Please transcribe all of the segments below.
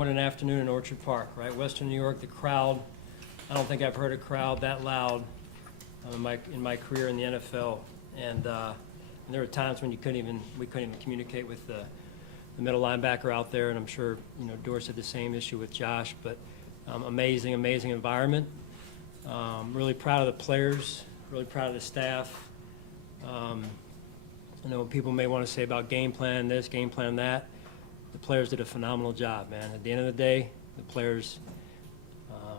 what an afternoon in Orchard Park, right? Western New York, the crowd, I don't think I've heard a crowd that loud in my career in the NFL. And there were times when we couldn't even communicate with the middle linebacker out there, and I'm sure, Doris had the same issue with Josh, but amazing environment. Really proud of the players, really proud of the staff. I know people may want to say about game plan this, game plan that. The players did a phenomenal job, man. At the end of the day, the players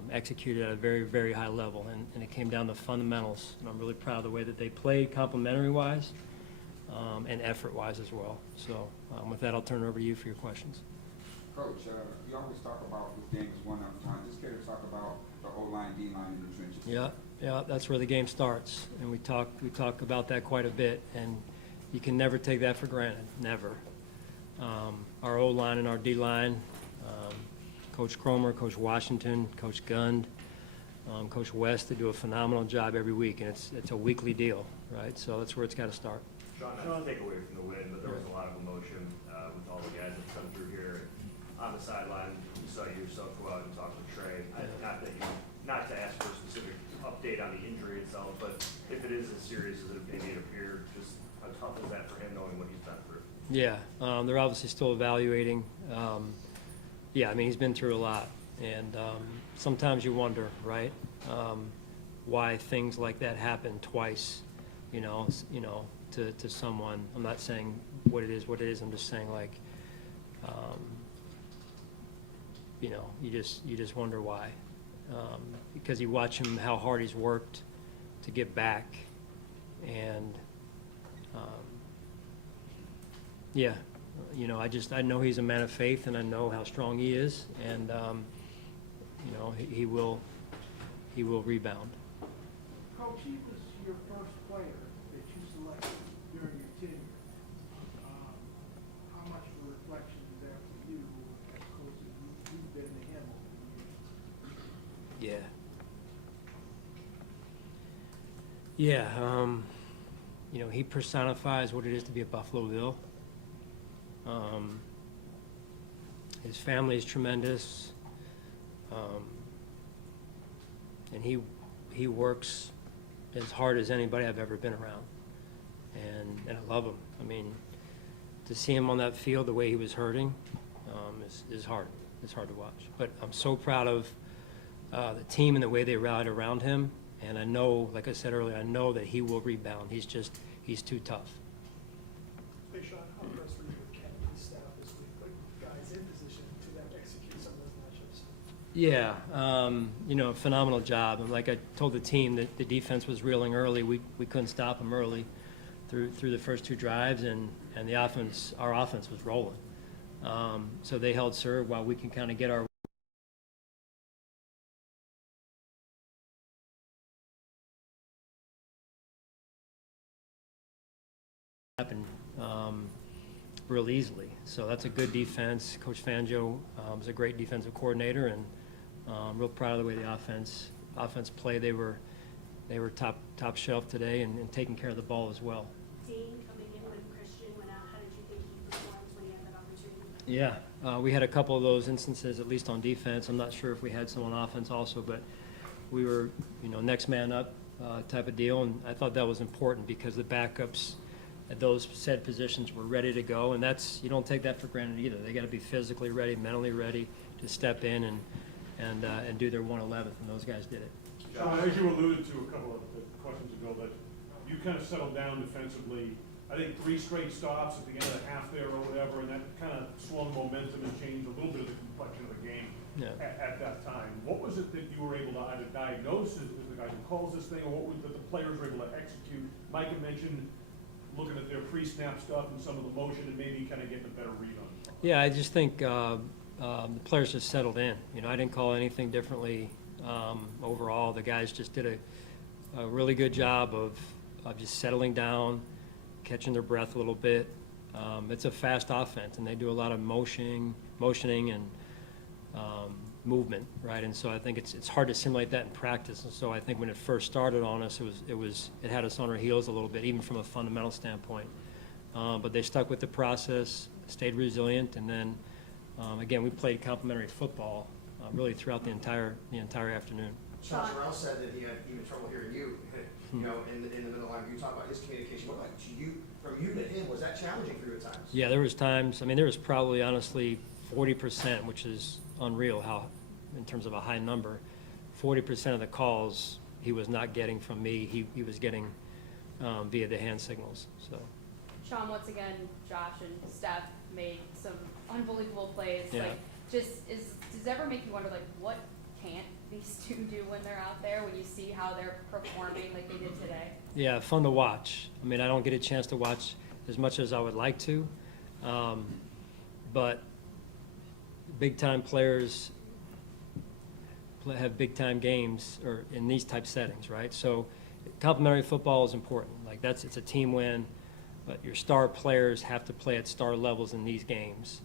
executed at a very, very high level, and it came down to fundamentals. And I'm really proud of the way that they played, complimentary-wise, and effort-wise as well. So with that, I'll turn it over to you for your questions. Coach, you always talk about this game is one at a time. Just care to talk about the O-line, D-line in the trenches. Yeah, that's where the game starts, and we talk about that quite a bit, and you can never take that for granted, never. Our O-line and our D-line, Coach Cromer, Coach Washington, Coach Gund, Coach West, they do a phenomenal job every week, and it's a weekly deal, right? So that's where it's got to start. Sean, not to take away from the win, but there was a lot of emotion with all the guys that come through here. On the sideline, you saw yourself go out and talk with Trey. Not to ask for a specific update on the injury itself, but if it is as serious as it maybe it appeared, just how tough is that for him knowing what he's been through? Yeah, they're obviously still evaluating. He's been through a lot, and sometimes you wonder, right, why things like that happen twice, to someone. I'm not saying what it is. I'm just saying, like, you just wonder why, because you watch him, how hard he's worked to get back, and I know he's a man of faith, and I know how strong he is, and he will rebound. Coach, he was your first player that you selected during your tenure. How much of a reflection is that for you as coach as you've been to him over the years? He personifies what it is to be a Buffalo Bill. His family is tremendous, and he works as hard as anybody I've ever been around, and I love him. I mean, to see him on that field the way he was hurting is hard. It's hard to watch. But I'm so proud of the team and the way they rallied around him, and I know, like I said earlier, I know that he will rebound. He's too tough. Hey, Sean, how impressed were you with Ken and his staff this week? Like, guys in position to execute some of those matchups? Phenomenal job. And like I told the team, that the defense was reeling early. We couldn't stop them early through the first two drives, and our offense was rolling. So they held serve while we can kind of get our happen real easily. So that's a good defense. Coach Fangio is a great defensive coordinator, and real proud of the way the offense played. They were top shelf today and taking care of the ball as well. Dean, coming in when Christian went out, how did you think he performed when he had that opportunity? We had a couple of those instances, at least on defense. I'm not sure if we had some on offense also, but we were, next man up type of deal, and I thought that was important because the backups at those said positions were ready to go, and you don't take that for granted either. They got to be physically ready, mentally ready to step in and do their 111th, and those guys did it. Sean, as you alluded to a couple of questions ago, that you kind of settled down defensively. I think 3 straight stops at the end of the half there or whatever, and that kind of swung momentum and changed a little bit of the complexion of the game at that time. What was it that you were able to either diagnose as the guy who calls this thing, or what was it that the players were able to execute? Mike had mentioned looking at their pre-snap stuff and some of the motion and maybe kind of getting a better read on it. Yeah, I just think the players just settled in. I didn't call anything differently overall. The guys just did a really good job of just settling down, catching their breath a little bit. It's a fast offense, and they do a lot of motioning and movement, right? And so I think it's hard to simulate that in practice. And so I think when it first started on us, it had us on our heels a little bit, even from a fundamental standpoint. But they stuck with the process, stayed resilient, and then again, we played complementary football really throughout the entire afternoon. Sean Terrell said that he had even trouble hearing you, in the middle of the line. You talk about his communication. What about from you to him? Was that challenging for you at times? Yeah, there was times, I mean, there was probably honestly 40%, which is unreal how, in terms of a high number, 40% of the calls he was not getting from me, he was getting via the hand signals, so. Sean, once again, Josh and Steph made some unbelievable plays. Yeah. Like, does it ever make you wonder, like, what can't these two do when they're out there, when you see how they're performing like they did today? Yeah, fun to watch. I mean, I don't get a chance to watch as much as I would like to, but big-time players have big-time games or in these type settings, right? So complementary football is important. Like, it's a team win, but your star players have to play at star levels in these games,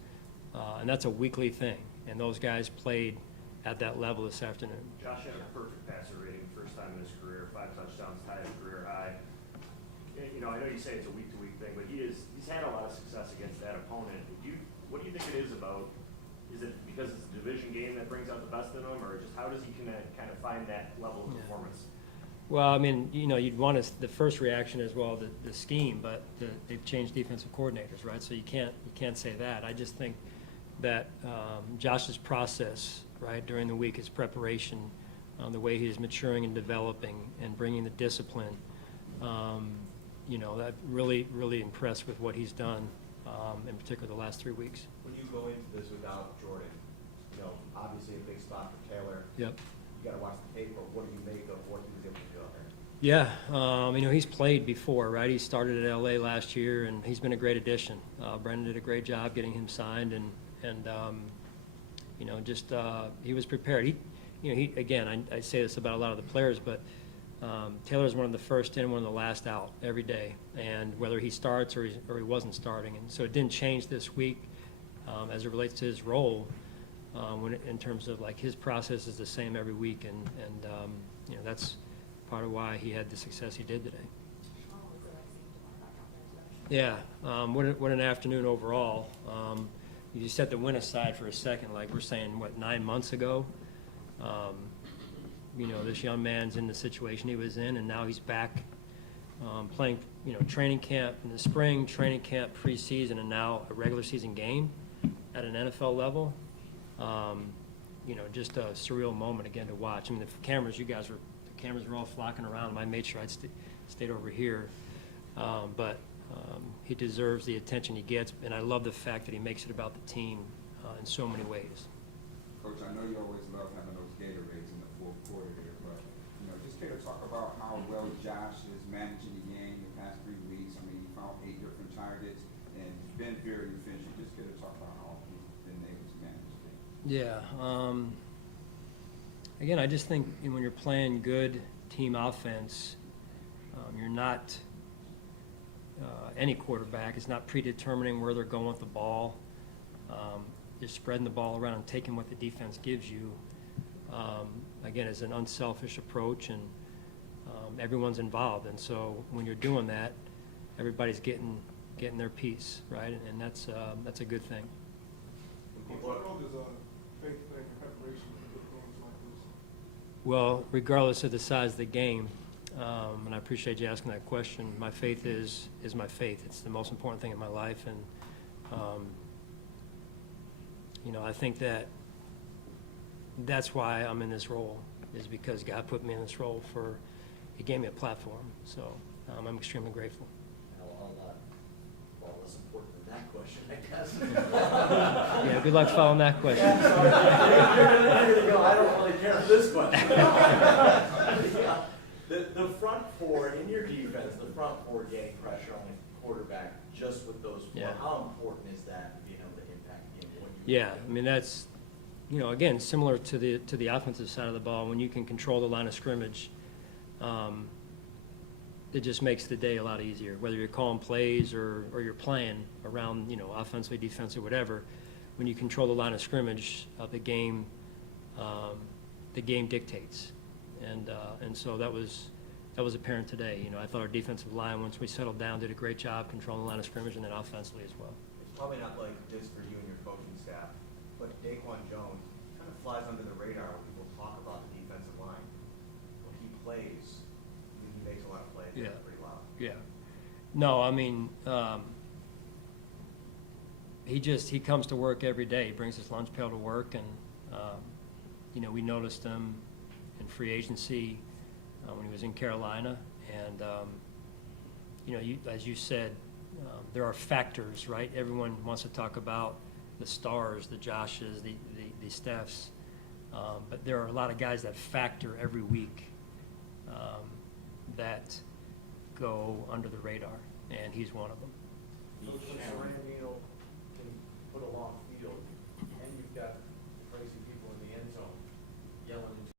and that's a weekly thing. And those guys played at that level this afternoon. Josh had a perfect passer rating, first time in his career, 5 touchdowns, tied a career high. You know, I know you say it's a week-to-week thing, but he's had a lot of success against that opponent. What do you think it is about? Is it because it's a division game that brings out the best in him, or just how does he kind of find that level of performance? Well, I mean, you know, you'd want to, the first reaction is, well, the scheme, but they've changed defensive coordinators, right? So you can't say that. I just think that Josh's process, right, during the week, his preparation, the way he's maturing and developing and bringing the discipline, you know, that really impressed with what he's done, in particular the last 3 weeks. When you go into this without Jordan, you know, obviously a big spot for Taylor. Yep. You got to watch the tape, but what do you make of what he was able to do out there? Yeah, you know, he's played before, right? He started at LA last year, and he's been a great addition. Brendan did a great job getting him signed, and you know, just he was prepared. Again, I say this about a lot of the players, but Taylor's one of the first in, one of the last out every day, and whether he starts or he wasn't starting, and so it didn't change this week as it relates to his role. In terms of like his process is the same every week, and you know, that's part of why he had the success he did today. Yeah, what an afternoon overall. You set the win aside for a second, like we're saying, what, 9 months ago? You know, this young man's in the situation he was in, and now he's back playing, you know, training camp in the spring, training camp preseason, and now a regular season game at an NFL level. You know, just a surreal moment again to watch. I mean, the cameras were all flocking around him. I made sure I stayed over here, but he deserves the attention he gets, and I love the fact that he makes it about the team in so many ways. Coach, I know you always love having those Gatorades in the fourth quarter here, but, you know, just care to talk about how well Josh is managing the game the past 3 weeks. I mean, he found 8 different targets, and he's been very efficient. Just care to talk about how he's been able to manage the game. Yeah. Again, I just think when you're playing good team offense, you're not any quarterback is not predetermining where they're going with the ball. You're spreading the ball around and taking what the defense gives you. Again, it's an unselfish approach, and everyone's involved. And so when you're doing that, everybody's getting their piece, right? And that's a good thing. What role does faith play in preparation for big games like this? Well, regardless of the size of the game, and I appreciate you asking that question, my faith is my faith. It's the most important thing in my life, and you know, I think that's why I'm in this role, is because God put me in this role He gave me a platform, so I'm extremely grateful. Well, less important than that question, I guess. Yeah, good luck following that question. There you go. I don't really care for this question. Yeah. The front four in your defense, the front four getting pressure on the quarterback just with those four. Yeah. How important is that being able to impact the game? Yeah, I mean, that's, you know, again, similar to the offensive side of the ball. When you can control the line of scrimmage, it just makes the day a lot easier. Whether you're calling plays or you're playing around, you know, offensively, defensively, whatever. When you control the line of scrimmage, the game dictates, and so that was apparent today. You know, I thought our defensive line, once we settled down, did a great job controlling the line of scrimmage, and then offensively as well. It's probably not like this for you and your coaching staff, but Daquan Jones kind of flies under the radar when people talk about the defensive line. When he plays, he makes a lot of plays. Yeah. Pretty loud. Yeah. No, I mean, he comes to work every day. He brings his lunch pail to work, and, you know, we noticed him in free agency when he was in Carolina. And, you know, as you said, there are factors, right? Everyone wants to talk about the stars, the Joshes, the Stephs. But there are a lot of guys that factor every week that go under the radar, and he's one of them. Coach Sarandino can put a long field, and you've got crazy people in the end zone yelling into.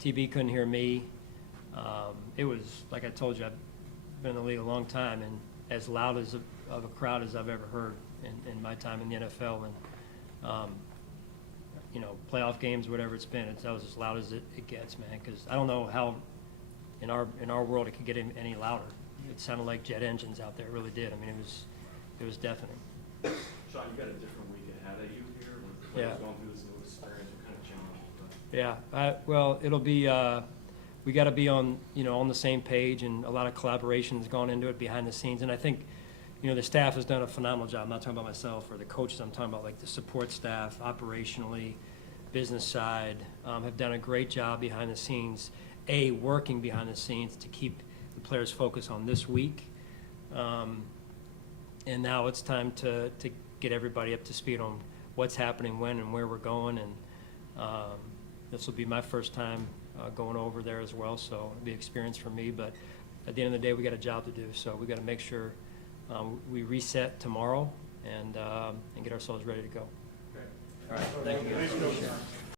TB couldn't hear me. It was, like I told you, I've been in the league a long time, and as loud of a crowd as I've ever heard in my time in the NFL. And, you know, playoff games, whatever it's been, that was as loud as it gets, man, because I don't know how in our world it could get any louder. It sounded like jet engines out there. It really did. I mean, it was deafening. Sean, you got a different week ahead of you here with Yeah. players going through this new experience. What kind of challenge? Yeah, well, it'll be, we got to be on the same page, and a lot of collaboration has gone into it behind the scenes. And I think, you know, the staff has done a phenomenal job. I'm not talking about myself or the coaches. I'm talking about like the support staff, operationally, business side, have done a great job behind the scenes, working behind the scenes to keep the players focused on this week. And now it's time to get everybody up to speed on what's happening, when, and where we're going. And this will be my first time going over there as well, so it'll be an experience for me. But at the end of the day, we got a job to do, so we got to make sure we reset tomorrow and get ourselves ready to go. Okay. All right, thank you. Thanks, Coach.